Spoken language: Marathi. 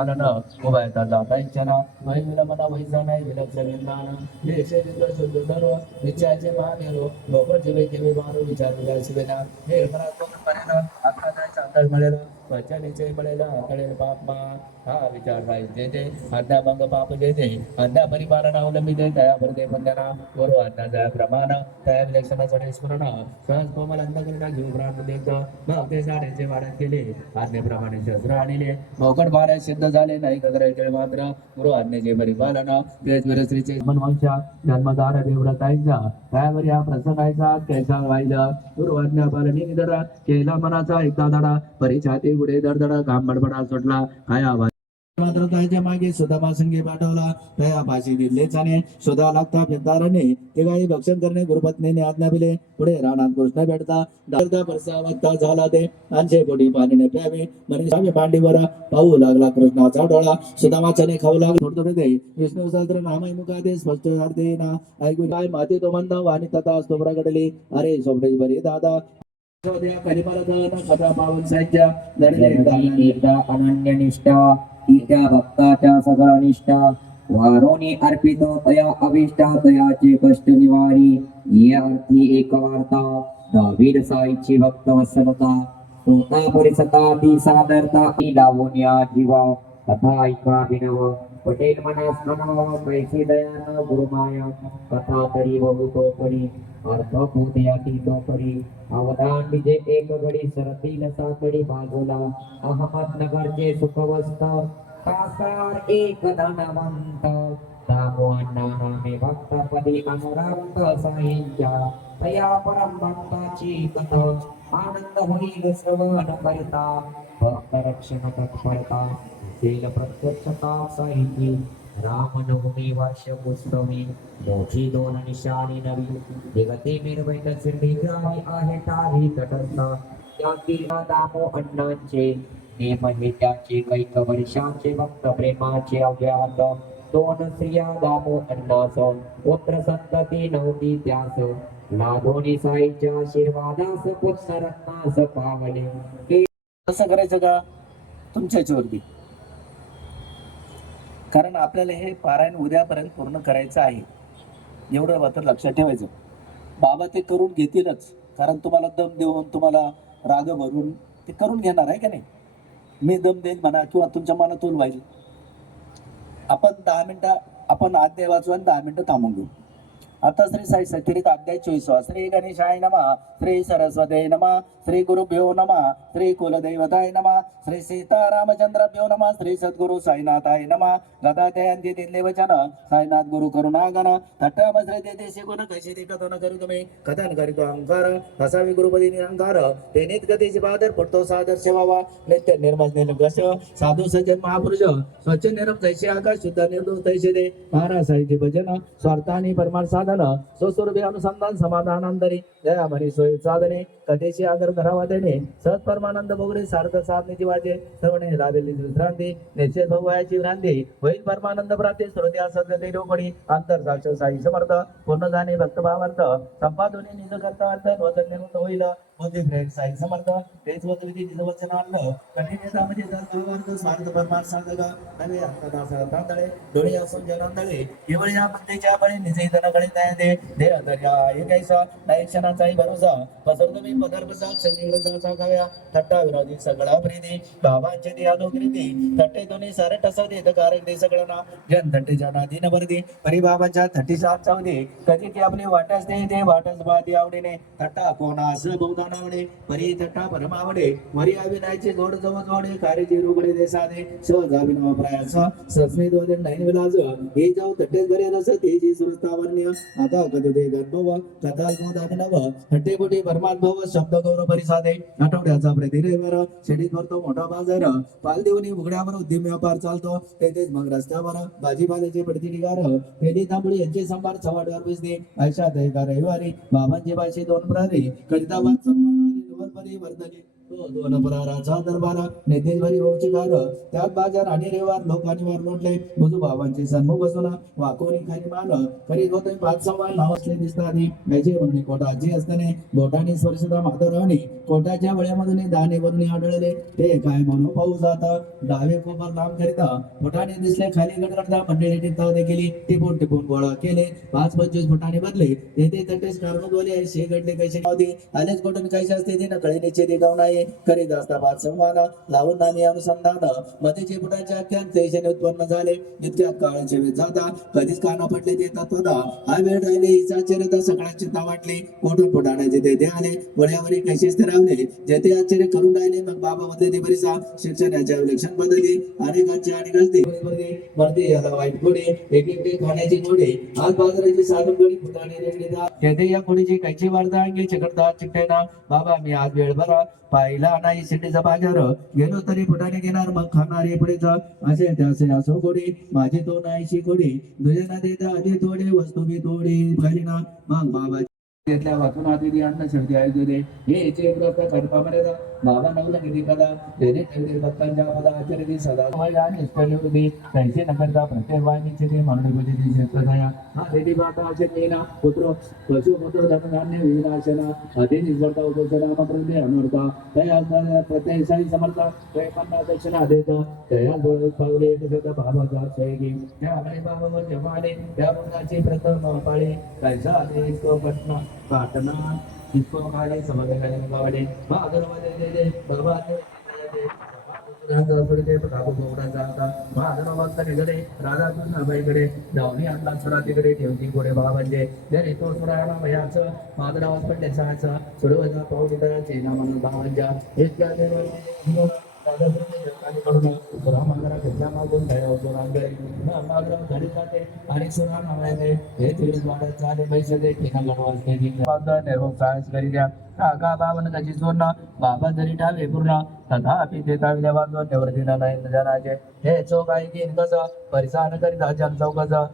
पालन उभयता जाता इच्छना वै विलंबना वैसा नाही विलक्षण विज्ञान देशे निंद शुद्ध निश्चयाचे महामेरो लोक जीवे केवे मारू विचार विचार शिवेना हे घरातून पडेल काय मिळेल वचनीचे मिळेल कळेल पाप हा विचार राहील जे ते अध्याभंग पाप जे ते अध्या परिपालन अवलंबी तया भरते बंधना गुरु अध्या जय प्रमाण. तया विलक्षणासाठी स्मरण. सहज कोमल अंधकरणा जीव प्राण देत. मग ते साड्याचे वाढत केले आज्ञेप्रमाणे शस्त्र आणले. मोकट बारा सिद्ध झाले. नाही कदरायचे मात्र. गुरु आज्ञेचे परिपालन. तेच विरस्त्रीचे मनवंशा. जन्मदार देवव्रताईचा त्यावर या प्रसंगायचा कैसा व्हायला गुरु आज्ञा पालनी निधरा केला मनाचा एकदा धडा. परिछाती पुढे दडदडा काम बडबडा सोडला काय आवाज? मात्र त्याच्यामागे सुदामा संघे पाठवला. त्या भाषी दिलेच आणि सुधा लागता फिरतारने ते काही भक्षण करणे गुरुपत्नीने आज्ञा दिले. पुढे रानात कृष्ण भेटता. दर्दा परसावत्ता झाला ते. आणशे पोटी पाणीने प्यावे. मनीषावे पांडीवर पाहू लागला कृष्णाचा डोळा. सुदामाचाने खाऊ लागला. थोडं थोडे ते विष्णू सहस्त्र नामय मुखादे स्पष्ट अर्थे ना ऐकून काय माती तो म्हणता वाणी तथा स्तोभरा घडली. अरे सोबडे बरे दादा. एकदा अनन्यनिष्ठा ती त्या भक्ताच्या सगळा निष्ठा वारोनी अर्पितो तया अविष्टा तयाचे कष्ट निवारी. या अर्थी एक वार्ता दावीर साईची भक्त वसनता. परिसता ती सादरता ती लावून या जीवा. कथा ऐका विनव. पटेल मनास म्हणावा कैसी दयान गुरुमाया कथा तरी बहुतो परी अर्थ भूतया ती तो परी अवधान विजय एक घडी सरतील साकडी बाजूला अहमदनगरचे सुखवस्त कासार एक धनवंत दामोअण्णा नामे भक्तपदी अनुराक्त साईंच्या तया परम भक्ताची कथ आनंद होईल श्रवण करिता भक्त रक्षण तत्परता सेल प्रत्यक्षता साहित्य रामनवमी वर्ष पुस्तमी मोठी दोन निशाणी नवी जगते निर्वैत शिर्डी ग्रामी आहे टारी तटस्थ. त्यातील दामो अण्णांचे नेम हे त्याचे कैक वर्षांचे भक्त प्रेमाचे अव्याहत. दोन स्त्रिया दामो अण्णास पुत्र संतती नव्हती त्यास लाभोनी साईच्या आशीर्वादास पुत्र रत्नास पावले. के कसं करायचं का? तुमच्या याच्यावरती कारण आपल्याला हे पारायण उद्यापर्यंत पूर्ण करायचं आहे. एवढं मात्र लक्षात ठेवायचं. बाबा ते करून घेतीलच. कारण तुम्हाला दम देऊन तुम्हाला राग भरून ते करून घेणार आहे का नाही? मी दम देईन म्हणा किंवा तुमच्या मनातून व्हायचं आपण दहा मिनटं आपण अध्याय देवाचो आणि दहा मिनटं थांबून घेऊ. आता श्री साई सचरित अध्याय चोवीसवा श्री गणेशाय नमा श्री सरस्वते नमा श्री गुरुभ्यो नमा श्री कुलदैवताय नमा श्री सीतारामचंद्रभ्यो नमा श्री सद्गुरु साईनाथाय नमा गदादयांती दिले वचन साईनाथ गुरु करुणागण थट्टा बसरे ते ते शिकून कशी ते कथन करू तुम्ही कथन करीतो अहंकार तसावी गुरुपदी निरंकार ते नित गतीची बादर पडतो सादर सेवावा नित्य निर्मल निर्गस साधू सज्जन महापुरुष स्वच्छ निरम तैसे आकाश शुद्ध निर्दोष तैसे दे महाराज भजन स्वार्थानी परमार साधन स्वस्वरूपी अनुसंधान समाधानांतरी दया म्हणी सोयी साधने। कथेची आदर धरावा देणे सहज परमानंद बोगडे सार्थ साधने जीवाचे श्रवणे लाभेली विश्रांती निश्चित भगवायाची भ्रांती होईल परमानंद प्राप्ती श्रोत्या सद्गती रोपणी अंतर साक्ष साई समर्थ पूर्ण जाणे भक्तभावार्थ संपादने निज करता वचन निर्मित होईल. मोदी ग्रेट साई समर्थ तेच वत विधी निज वचन आणलं. कठीण कठीणता म्हणजे जर स्वार्थ परमार साधक नवे अंतदास तांदळे डोळे असून जनांदळे केवळ या बुद्धीच्या बळी निजे धनकडे तयार दे. देह दर्या एक ऐसा नाही क्षणाचाही भरोसा पसरतो मी पदार्थ साक्षी गाव्या थट्टा विरोधी सगळा कारक दे सगळ्यांना जन थट्टी सात कधी ते आपले वाटस दे ते वाटस बादी आवडीने. थट्टा कोणास आवडे. परी थट्टा परम आवडे. वरी अविनायचे जोड जवळ जोडे. रुगडे दे साधे. सहज अभिनव प्रयास. नाही विलाज हे जाऊ थट्टेच बरे रस. आता कधी ते गणभव कथा गोद अभिनव थट्टे कोटी गौरव परिसादे आठवड्याचा प्रतिरेवर शेडीत भरतो मोठा बाजार. पाल देऊनी उघड्यावर उद्यम व्यापार चालतो. तेथेच मग रस्त्यावर भाजीपाल्याचे पडती निगार पेली तांबडी यांचे संभार चव्हाट्यावर बसते ऐशात एका रविवारी बाबांची भाषे दोन प्रहरी कविता वाच वर्धनी तो दोन प्रहाराचा दरबारा नेतेश्वरी भरी वंशकार त्यात बाजार आणि रेवार लोकांनी वार लोटले बुजू बाबांचे सन्मुख बसवला वाकोनी खाली मान करीत होते पाच सव्वा नाव असले दिसतानी. मेजे म्हणणे कोटाची असताने बोटाने स्पर्शता माधवरावणी कोटाच्या वळ्यामधून दाणे वरून आढळले. ते काय म्हणून पाहू जाता डावे कोपर लांब करिता बोटाने दिसले खाली गडगडता मंडळी टिपता केली टिपून टिपून गोळा केले. पाच पंचवीस फुटाने बदले. तेथे तटेच कारण बोले शे घडले कैसे होते आलेच कोटून कैसे असते ते नकळीने ते गाव नाही करीत असता पाच संवाद. लावून आणि अनुसंधान. मध्येचे फुटाच्या अख्यान तेजने उत्पन्न झाले. इतक्यात काळाचे वेळ जाता. कधीच काना पडले ते तत्वदा हा वेळ राहिले हिचा चरित्र सगळ्यात चिंता वाटली. कोठून फुटाण्याचे ते आले वळ्यावरी कैसे स्थिरावले जेथे आश्चर्य करून राहिले मग बाबा मध्ये ते बरीसा शिक्षणाच्या विलक्षण बदलली. अनेकांचे आणि गलती वरती याला वाईट गोडे एकीकडे खाण्याचे गोडे आज बाजाराची साधन गडी फुटाणे रेगडे दात. तेथे या कोणीची कैची वार्ता अंगे चिकटतात चिकटेना बाबा मी आज वेळ भरा. राहिला नाही शिंडेचा बाजार गेलो तरी फुटाने घेणार मग खाणार हे पुढे जा. असे त्यासे असो कोणी. माझी तो नाहीशी कोडी दुजना देता आधी थोडे वस्तू मी थोडी. घाली ना मग बाबा घेतल्या वाचून आधी अन्न शक्ती आहे हे याचे व्रत बाबा नवला किती कदा तेने भक्तांच्या पदा आचरती सदा. आणि इष्टनिवृत्ती त्यांचे नकरता प्रत्येक वाहिनीचे ते म्हणून शेतकऱ्या हा देवी माता असे पुत्र पशु पुत्र धनधान्य विनाशना अति निस्वर्ता उपोषणा मप्रदे अनवर्ता तया प्रत्येक साई समर्थ तय पन्ना दक्षिणा देत. तया डोळे पावले कसं भावाचा त्या आकडे बाबावर त्या मुलाची प्रथम पाळी. कैसा आले पटना. प्रार्थना इतकं काळे समजले काय गावाडे भागरवाले दे दे बाबा दे आता राधाकृष्णाबाईकडे जाऊनी आणला सरातीकडे ठेवती गोडे बाबांचे जरी तो सुराळा भयाचं माझं नाव पण त्याचा पाऊस चेना म्हणून नामान भावांच्या पैसे द्या कशी बाबा जरी ठावे पूर्ण तथापि ते ताविल्या बाजून निवृत्तीला नाही जनाचे हे चौक आहे की कसं परिसर करीत चौकाचा